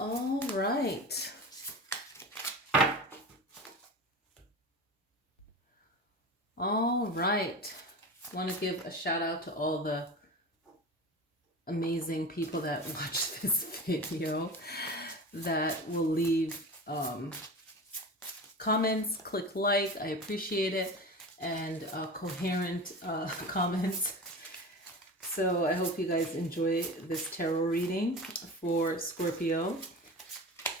All right. All right. Want to give a shout out to all the amazing people that watch this video that will leave comments, click like, I appreciate it, and coherent comments. So I hope you guys enjoy this tarot reading for Scorpio,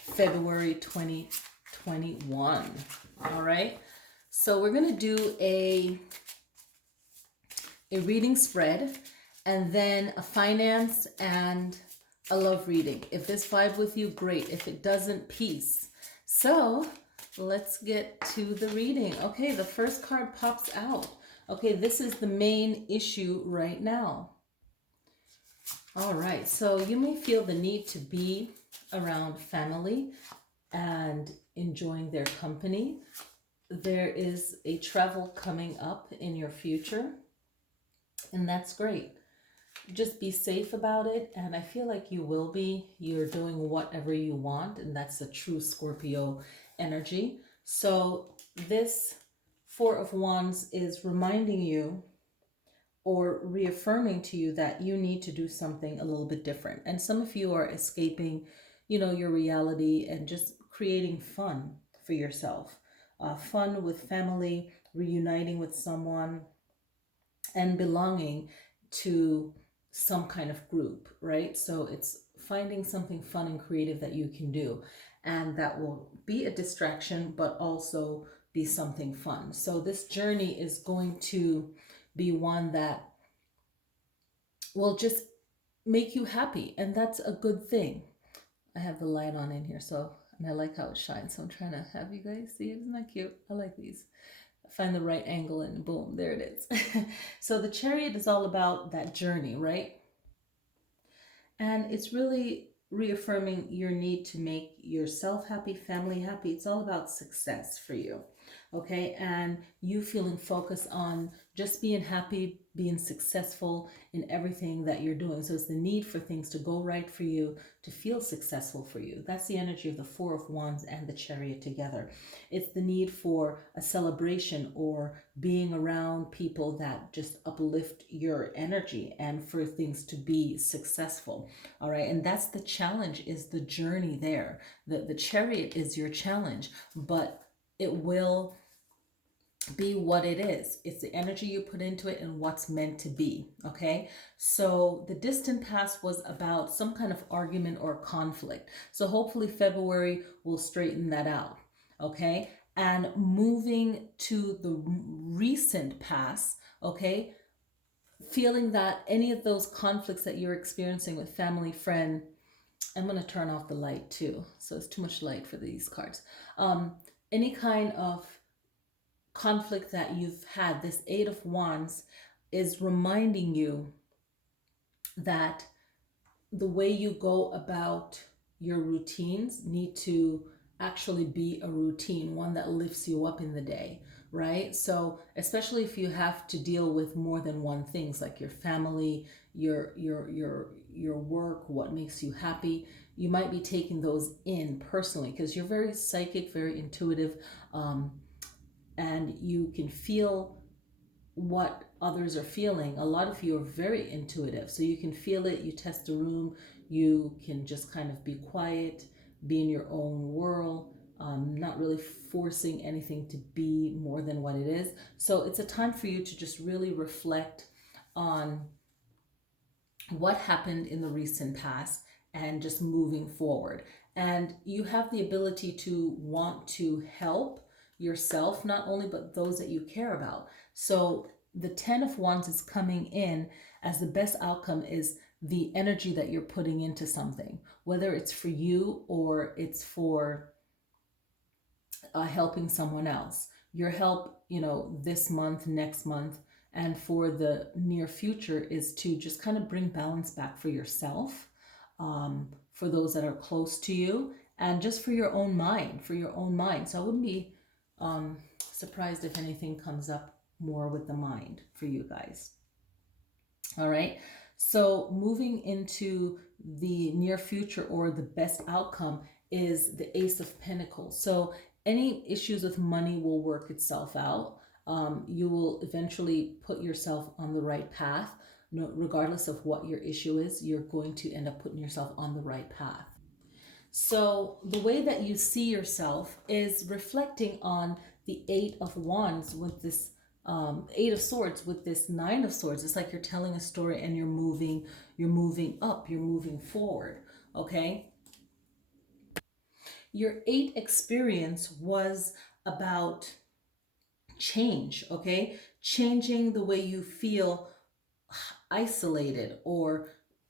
February 2021. All right. So we're going to do a reading spread and then a finance and a love reading. If this vibe with you, great. If it doesn't, peace. So let's get to the reading. Okay, the first card pops out. Okay, this is the main issue right now. All right, so you may feel the need to be around family and enjoying their company. There is a travel coming up in your future, and that's great. Just be safe about it, and I feel like you will be. You're doing whatever you want, and that's a true Scorpio energy. So this Four of Wands is reminding you or reaffirming to you that you need to do something a little bit different. And some of you are escaping, your reality and just creating fun for yourself. Fun with family, reuniting with someone, and belonging to some kind of group, right? So it's finding something fun and creative that you can do, and that will be a distraction, but also be something fun. So this journey is going to be one that will just make you happy, and that's a good thing. I have the light on in here, so, and I like how it shines, so I'm trying to have you guys see it. Isn't that cute? I like these. Find the right angle and boom, there it is. So the Chariot is all about that journey, right? And it's really reaffirming your need to make yourself happy, family happy. It's all about success for you, okay? And you feeling focused on just being happy, being successful in everything that you're doing. So it's the need for things to go right for you, to feel successful for you. That's the energy of the Four of Wands and the Chariot together. It's the need for a celebration or being around people that just uplift your energy and for things to be successful. All right. And that's the challenge, is the journey there. The Chariot is your challenge, but it will be what it is. It's the energy you put into it and what's meant to be. Okay. So the distant past was about some kind of argument or conflict. So hopefully February will straighten that out. Okay. And moving to the recent past, okay, feeling that any of those conflicts that you're experiencing with family, friend, I'm going to turn off the light too. So it's too much light for these cards. Any kind of conflict that you've had, this Eight of Wands is reminding you that the way you go about your routines need to actually be a routine, one that lifts you up in the day, right? So especially if you have to deal with more than one things, like your family, your work, what makes you happy, you might be taking those in personally because you're very psychic, very intuitive, and you can feel what others are feeling. A lot of you are very intuitive, so you can feel it. You test the room, you can just kind of be quiet, be in your own world, not really forcing anything to be more than what it is. So it's a time for you to just really reflect on what happened in the recent past and just moving forward. And you have the ability to want to help yourself, not only, but those that you care about. So the Ten of Wands is coming in as the best outcome is the energy that you're putting into something, whether it's for you or it's for helping someone else. Your help, this month, next month, and for the near future is to just kind of bring balance back for yourself, for those that are close to you, and just for your own mind, So I wouldn't be surprised if anything comes up more with the mind for you guys. All right. So moving into the near future or the best outcome is the Ace of Pentacles. So any issues with money will work itself out. You will eventually put yourself on the right path. No, regardless of what your issue is, you're going to end up putting yourself on the right path. So the way that you see yourself is reflecting on the Eight of Wands with this Eight of Swords with this Nine of Swords. It's like you're telling a story and you're moving up, you're moving forward. Okay. Your 8 experience was about change. Okay, changing the way you feel isolated, or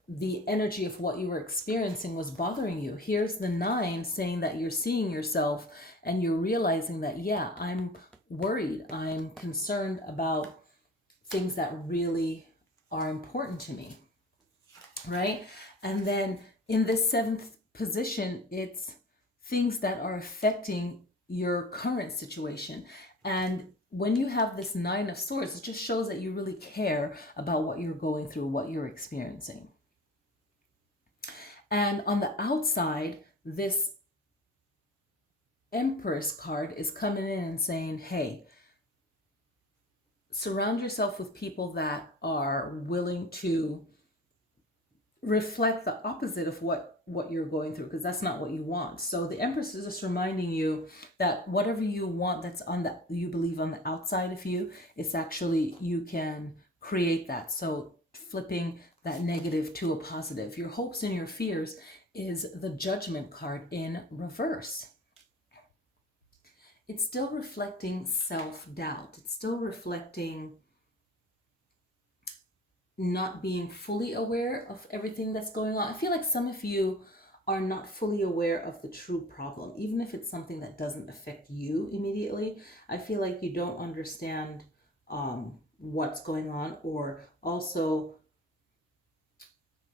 the energy of what you were experiencing was bothering you. Here's the 9 saying that you're seeing yourself and you're realizing that, yeah, I'm worried, I'm concerned about things that really are important to me, right? And then in this 7th position, it's things that are affecting your current situation. And when you have this 9 of Swords, it just shows that you really care about what you're going through, what you're experiencing. And on the outside, this Empress card is coming in and saying, hey, surround yourself with people that are willing to reflect the opposite of what you're going through, because that's not what you want. So the Empress is just reminding you that whatever you want that's on the, you believe on the outside of you, it's actually, you can create that. So flipping that negative to a positive. Your hopes and your fears is the Judgment card in reverse. It's still reflecting self-doubt. It's still reflecting not being fully aware of everything that's going on. I feel like some of you are not fully aware of the true problem, even if it's something that doesn't affect you immediately. I feel like you don't understand what's going on, or also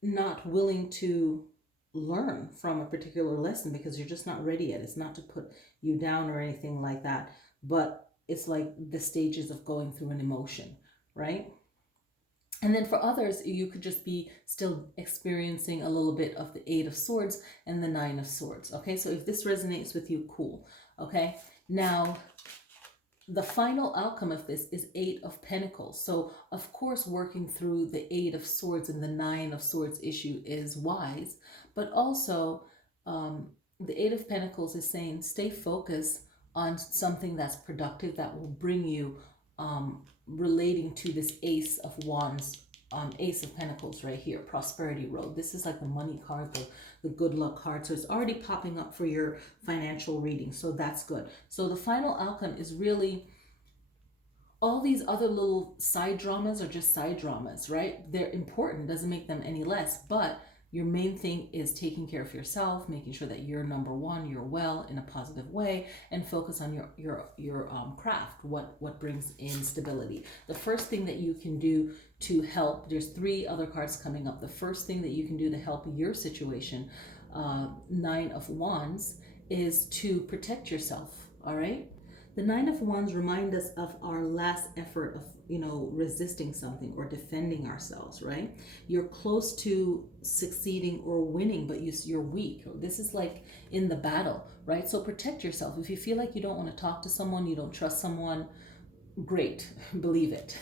not willing to learn from a particular lesson because you're just not ready yet. It's not to put you down or anything like that, but it's like the stages of going through an emotion, right? And then for others, you could just be still experiencing a little bit of the 8 of Swords and the 9 of Swords. Okay, so if this resonates with you, cool. Okay, now the final outcome of this is 8 of Pentacles. So of course, working through the 8 of Swords and the 9 of Swords issue is wise, but also the 8 of Pentacles is saying stay focused on something that's productive, that will bring you relating to this Ace of Wands, Ace of Pentacles right here, Prosperity Road. This is like the money card, the good luck card. So it's already popping up for your financial reading. So that's good. So the final outcome is really, all these other little side dramas are just side dramas, right? They're important, doesn't make them any less, but your main thing is taking care of yourself, making sure that you're number one, you're well in a positive way, and focus on your craft, what brings in stability. The first thing that you can do to help, there's 3 other cards coming up. The first thing that you can do to help your situation, 9 of Wands, is to protect yourself, all right? The 9 of Wands remind us of our last effort of, resisting something or defending ourselves, right? You're close to succeeding or winning, but you're weak. This is like in the battle, right? So protect yourself. If you feel like you don't want to talk to someone, you don't trust someone, great, believe it.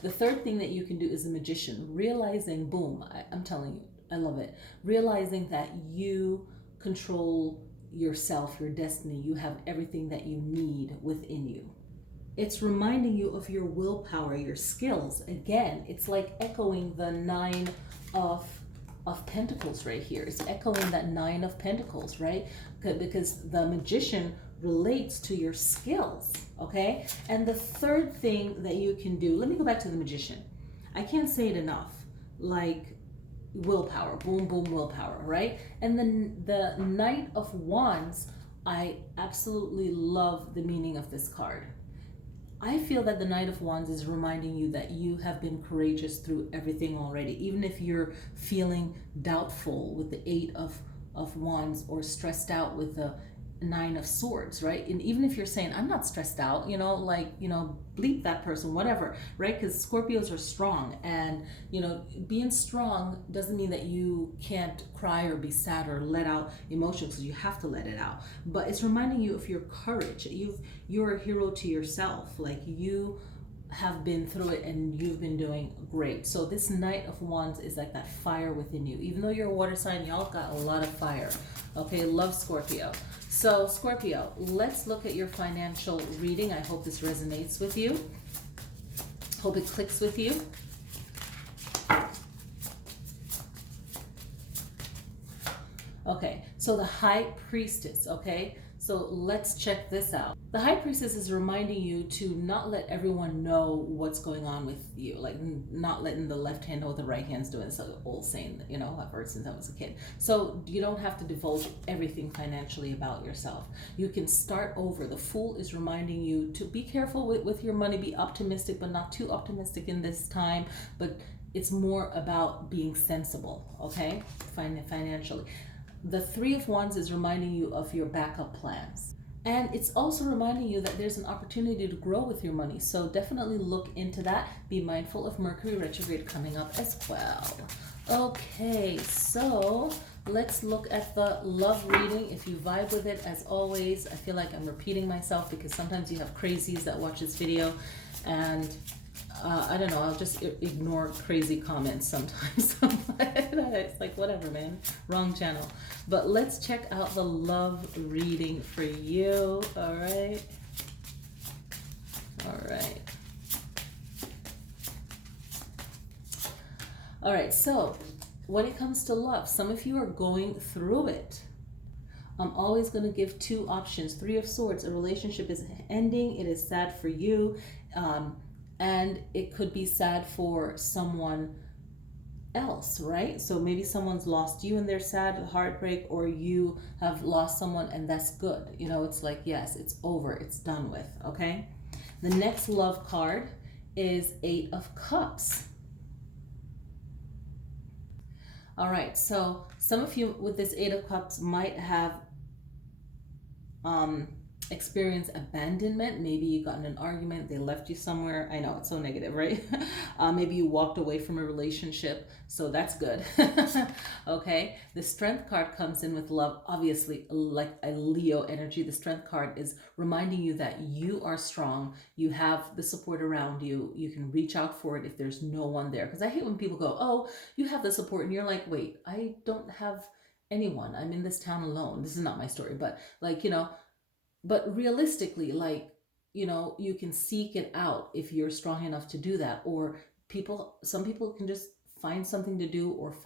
The third thing that you can do is the Magician, realizing, boom, I'm telling you, I love it. Realizing that you control yourself, your destiny, you have everything that you need within you. It's reminding you of your willpower, your skills. Again, it's like echoing the 9 of Pentacles right here. It's echoing that 9 of Pentacles, right? Because the Magician relates to your skills, okay? And the third thing that you can do, let me go back to the Magician. I can't say it enough. Like, willpower, boom, boom, willpower, right? And then the Knight of Wands, I absolutely love the meaning of this card. I feel that the Knight of Wands is reminding you that you have been courageous through everything already. Even if you're feeling doubtful with the 8 of Wands, or stressed out with the Nine of Swords, right? And even if you're saying, I'm not stressed out, bleep that person, whatever, right? Because Scorpios are strong. And, being strong doesn't mean that you can't cry or be sad or let out emotions, because you have to let it out. But it's reminding you of your courage. You're a hero to yourself. Like, you have been through it and you've been doing great. So this Knight of Wands is like that fire within you. Even though you're a water sign, y'all got a lot of fire. Okay, love Scorpio. So Scorpio, let's look at your financial reading. I hope this resonates with you. Hope it clicks with you. Okay, so the High Priestess, okay? So let's check this out. The High Priestess is reminding you to not let everyone know what's going on with you, like not letting the left hand know what the right hand's doing. It's an old saying that, I've heard since I was a kid. So you don't have to divulge everything financially about yourself. You can start over. The Fool is reminding you to be careful with your money, be optimistic, but not too optimistic in this time. But it's more about being sensible, okay, financially. The Three of Wands is reminding you of your backup plans. And it's also reminding you that there's an opportunity to grow with your money. So definitely look into that. Be mindful of Mercury retrograde coming up as well. Okay, so let's look at the love reading. If you vibe with it, as always, I feel like I'm repeating myself because sometimes you have crazies that watch this video and I don't know, I'll just ignore crazy comments sometimes. It's like, whatever, man, wrong channel. But let's check out the love reading for you. All right. All right, so when it comes to love, some of you are going through it. I'm always going to give two options. Three of Swords, a relationship is ending. It is sad for you. And it could be sad for someone else, right? So maybe someone's lost you and they're sad, heartbreak, or you have lost someone and that's good. It's like, yes, it's over, it's done with, okay? The next love card is Eight of Cups. All right, so some of you with this Eight of Cups might have experience abandonment. Maybe you got in an argument, they left you somewhere. I know it's so negative, right? Maybe you walked away from a relationship, so that's good. Okay, the Strength card comes in with love, obviously, like a Leo energy. The Strength card is reminding you that you are strong, you have the support around you, you can reach out for it if there's no one there. Because I hate when people go, oh, you have the support, and you're like, wait, I don't have anyone, I'm in this town alone. This is not my story, but like, but realistically, like, you can seek it out if you're strong enough to do that. Or some people can just find something to do, or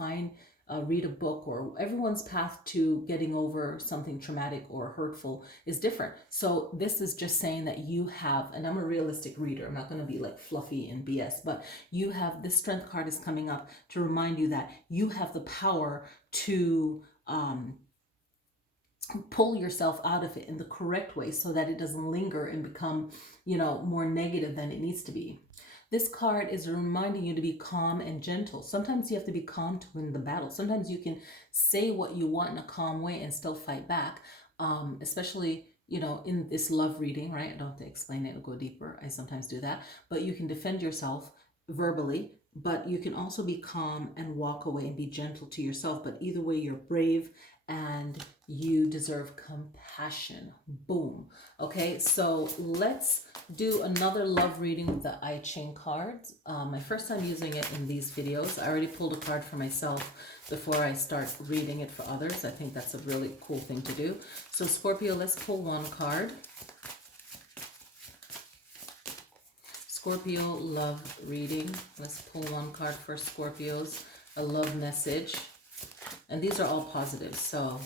read a book, or everyone's path to getting over something traumatic or hurtful is different. So this is just saying that you have, and I'm a realistic reader, I'm not going to be like fluffy and BS, but you have, this Strength card is coming up to remind you that you have the power to pull yourself out of it in the correct way so that it doesn't linger and become, more negative than it needs to be. This card is reminding you to be calm and gentle. Sometimes you have to be calm to win the battle. Sometimes you can say what you want in a calm way and still fight back, especially, in this love reading, right? I don't have to explain it, I'll go deeper. I sometimes do that. But you can defend yourself verbally, but you can also be calm and walk away and be gentle to yourself. But either way, you're brave and you deserve compassion. Boom. Okay, so let's do another love reading with the I Ching cards. My first time using it in these videos. I already pulled a card for myself before I start reading it for others. I think that's a really cool thing to do. So Scorpio, let's pull one card. Scorpio love reading. Let's pull one card for Scorpios. A love message. And these are all positive, so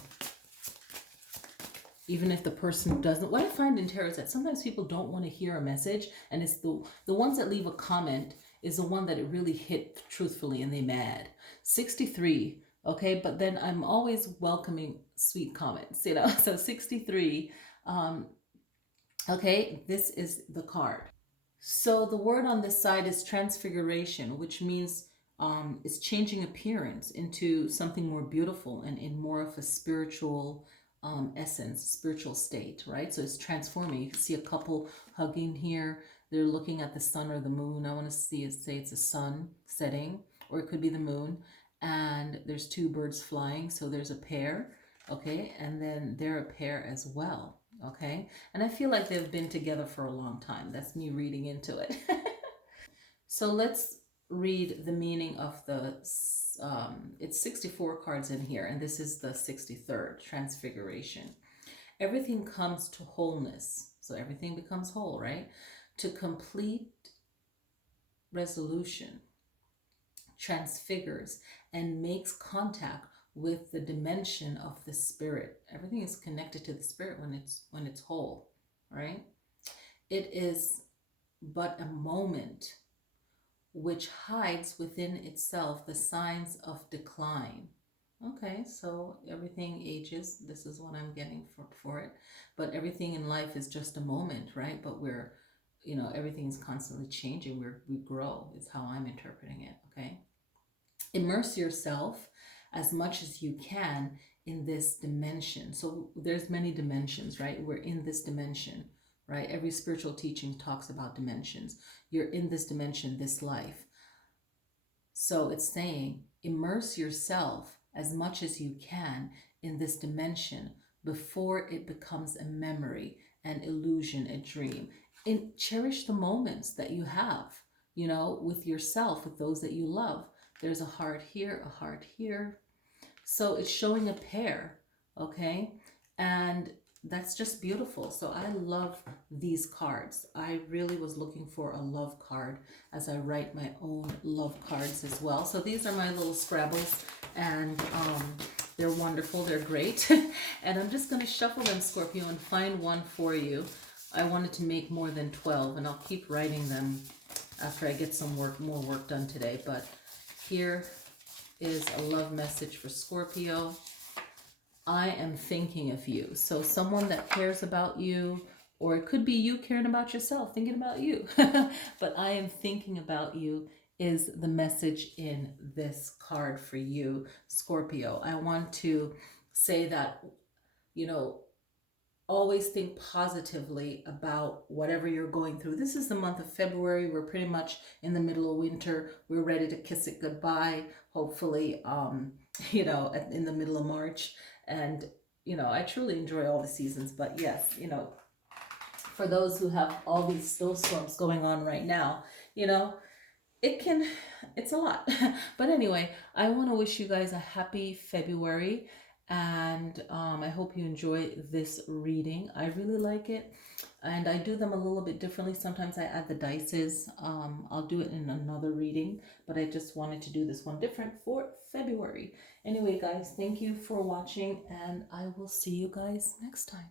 even if the person doesn't, what I find in tarot is that sometimes people don't want to hear a message, and it's the ones that leave a comment is the one that it really hit truthfully and they mad. 63, okay, but then I'm always welcoming sweet comments, so 63, okay, this is the card. So the word on this side is transfiguration, which means it's changing appearance into something more beautiful and in more of a spiritual essence, spiritual state, right? So it's transforming. You can see a couple hugging here. They're looking at the sun or the moon. I want to see it, say it's a sun setting, or it could be the moon. And there's two birds flying, so there's a pair, okay? And then they're a pair as well, okay? And I feel like they've been together for a long time. That's me reading into it. So let's read the meaning of the, it's 64 cards in here, and this is the 63rd, Transfiguration. Everything comes to wholeness. So everything becomes whole, right? To complete resolution, transfigures, and makes contact with the dimension of the spirit. Everything is connected to the spirit when it's whole, right? It is but a moment which hides within itself the signs of decline. Okay, so everything ages. This is what I'm getting for it. But everything in life is just a moment, right? But we're, everything is constantly changing. We grow, is how I'm interpreting it, okay? Immerse yourself as much as you can in this dimension. So there's many dimensions, right? We're in this dimension, right? Every spiritual teaching talks about dimensions. You're in this dimension, this life. So it's saying, immerse yourself as much as you can in this dimension before it becomes a memory, an illusion, a dream. And cherish the moments that you have, with yourself, with those that you love. There's a heart here, a heart here. So it's showing a pair, okay? And that's just beautiful. So I love these cards. I really was looking for a love card as I write my own love cards as well. So these are my little Scrabbles, and they're wonderful. They're great. And I'm just going to shuffle them, Scorpio, and find one for you. I wanted to make more than 12, and I'll keep writing them after I get some more work done today. But here is a love message for Scorpio. I am thinking of you. So someone that cares about you, or it could be you caring about yourself, thinking about you. But I am thinking about you is the message in this card for you, Scorpio. I want to say that, always think positively about whatever you're going through. This is the month of February. We're pretty much in the middle of winter. We're ready to kiss it goodbye, hopefully, in the middle of March. And, I truly enjoy all the seasons. But yes, for those who have all these snowstorms going on right now, it's a lot. But anyway, I want to wish you guys a happy February. And I hope you enjoy this reading. I really like it, and I do them a little bit differently. Sometimes I add the dices. I'll do it in another reading, but I just wanted to do this one different for February. Anyway, guys, thank you for watching, and I will see you guys next time.